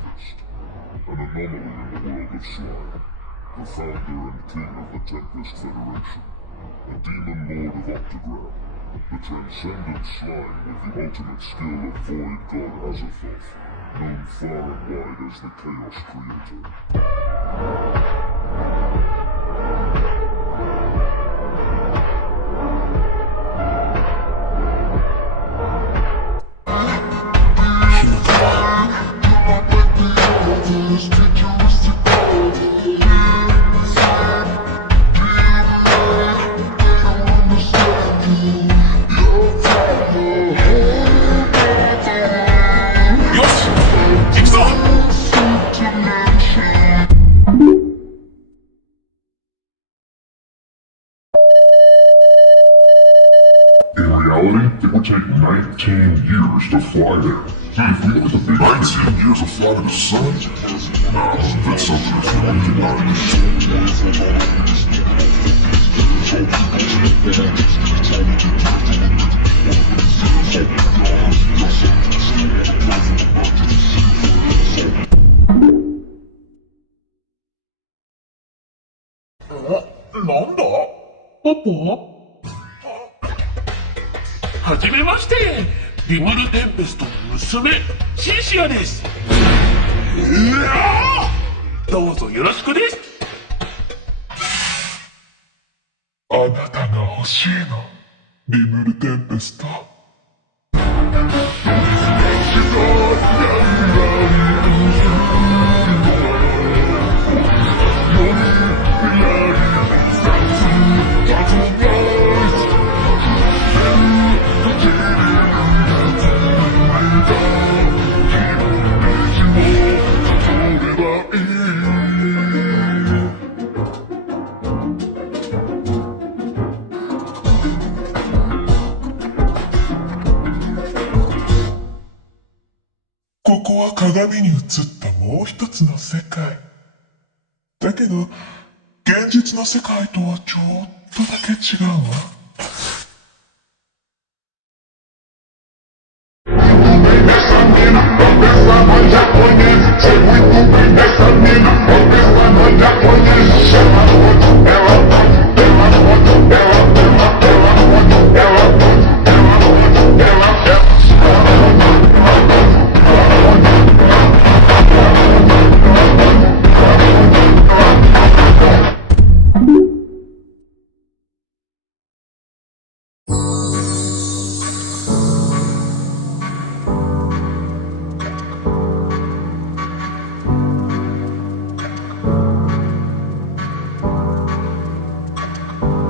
Tempest, an anomaly in the world of slime, the founder and king of the Tempest Federation, a demon lord of Octagram, the transcendent slime with the ultimate skill of void god Azathoth, known far and wide as the Chaos Creator. It would take 19 years to fly there. If we look at the big 19 years of flying the sun? Nah, that's something that's wrong with your mind.なんだ？パパ？はじめまして、リムルテンペストの娘、シンシアです。どうぞよろしくです。あなたが欲しいの、リムルテンペスト。ここは鏡に映ったもう一つの世界。だけど、現実の世界とはちょっとだけ違うわ。